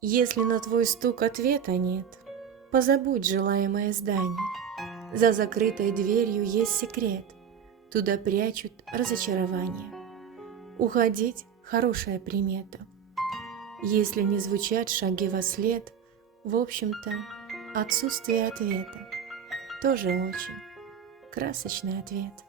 Если на твой стук ответа нет, позабудь желаемое здание. За закрытой дверью есть секрет, туда прячут разочарование. Уходить — хорошая примета. Если не звучат шаги во след, в общем-то, отсутствие ответа тоже очень красочный ответ.